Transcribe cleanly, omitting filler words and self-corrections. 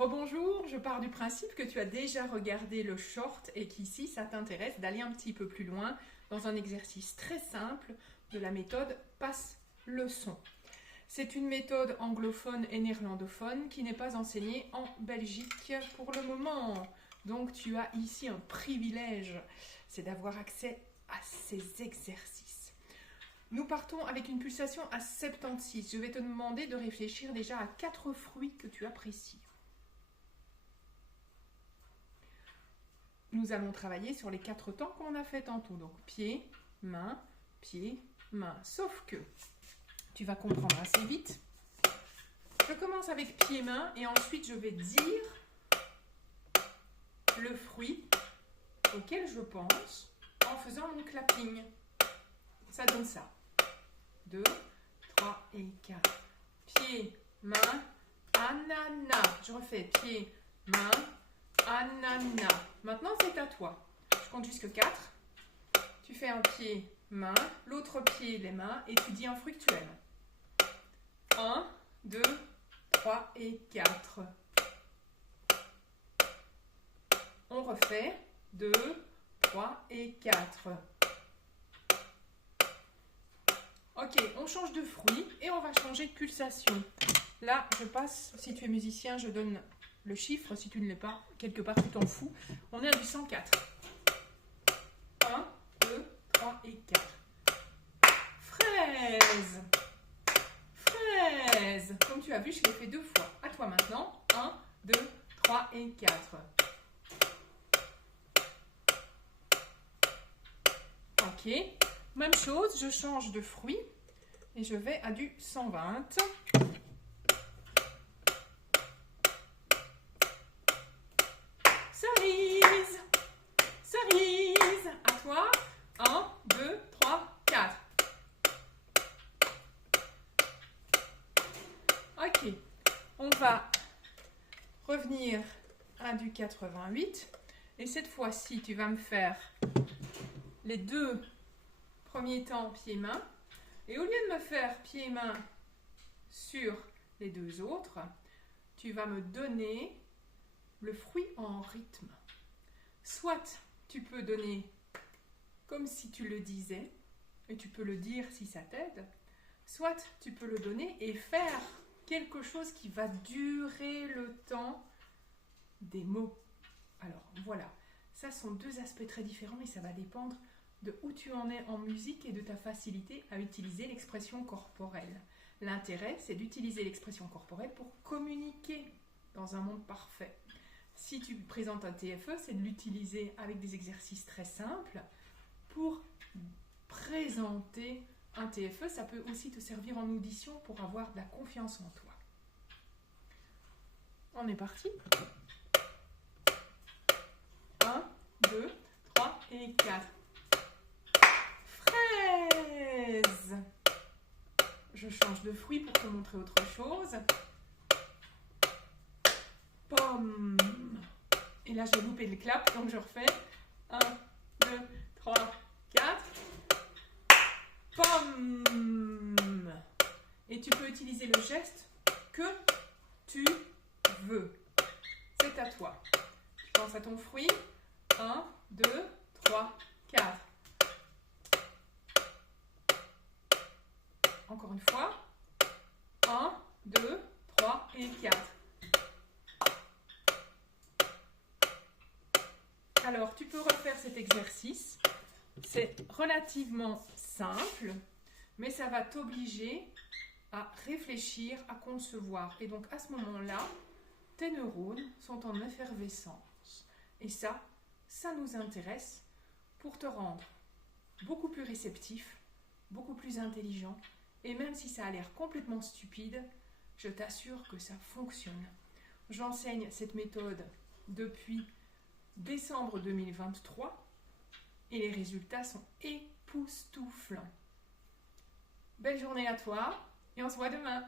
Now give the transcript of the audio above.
Rebonjour, je pars du principe que tu as déjà regardé le short et qu'ici ça t'intéresse d'aller un petit peu plus loin dans un exercice très simple de la méthode passe-leçon. C'est une méthode anglophone et néerlandophone qui n'est pas enseignée en Belgique pour le moment. Donc tu as ici un privilège, c'est d'avoir accès à ces exercices. Nous partons avec une pulsation à 76. Je vais te demander de réfléchir déjà à 4 fruits que tu apprécies. Nous allons travailler sur les 4 temps qu'on a fait tantôt. Donc pied, main, sauf que tu vas comprendre assez vite. Je commence avec pied-main et ensuite je vais dire le fruit auquel je pense en faisant mon clapping. Ça donne ça. 2, 3 et 4. Pied, main, ananas. Je refais pied, main, ananas. Maintenant, c'est à toi. Je compte jusqu'à 4. Tu fais un pied, main, l'autre pied, les mains, et tu dis un fruit que tu aimes. 1, 2, 3 et 4. On refait. 2, 3 et 4. Ok, on change de fruit et on va changer de pulsation. Là, je passe, si tu es musicien, je donne le chiffre. Si tu ne l'es pas, quelque part, tu t'en fous. On est à du 104. 1, 2, 3 et 4. Fraise. Fraise. Comme tu as vu, je l'ai fait 2 fois. À toi maintenant. 1, 2, 3 et 4. Ok. Même chose, je change de fruit et je vais à du 120. Cerise. Cerise. À toi. 1, 2, 3, 4. Ok. On va revenir à du 88. Et cette fois-ci, tu vas me faire les 2 premiers temps pied-main. Et au lieu de me faire pied-main sur les 2 autres, tu vas me donner le fruit en rythme. Soit tu peux donner comme si tu le disais, et tu peux le dire si ça t'aide, soit tu peux le donner et faire quelque chose qui va durer le temps des mots. Alors voilà, ça sont 2 aspects très différents et ça va dépendre de où tu en es en musique et de ta facilité à utiliser l'expression corporelle. L'intérêt, c'est d'utiliser l'expression corporelle pour communiquer dans un monde parfait. Si tu présentes un TFE, c'est de l'utiliser avec des exercices très simples pour présenter un TFE. Ça peut aussi te servir en audition pour avoir de la confiance en toi. On est parti. 1, 2, 3 et 4. Fraise. Je change de fruit pour te montrer autre chose. Pomme. Et là, j'ai loupé le clap, donc je refais. 1, 2, 3, 4. Pomme. Et tu peux utiliser le geste que tu veux. C'est à toi. Tu penses à ton fruit. 1, 2, 3, 4. Encore une fois. 1, 2, 3 et 4. Alors, tu peux refaire cet exercice. C'est relativement simple, mais ça va t'obliger à réfléchir, à concevoir. Et donc, à ce moment-là, tes neurones sont en effervescence. Et ça nous intéresse pour te rendre beaucoup plus réceptif, beaucoup plus intelligent. Et même si ça a l'air complètement stupide, je t'assure que ça fonctionne. J'enseigne cette méthode depuis décembre 2023 et les résultats sont époustouflants. Belle journée à toi et on se voit demain.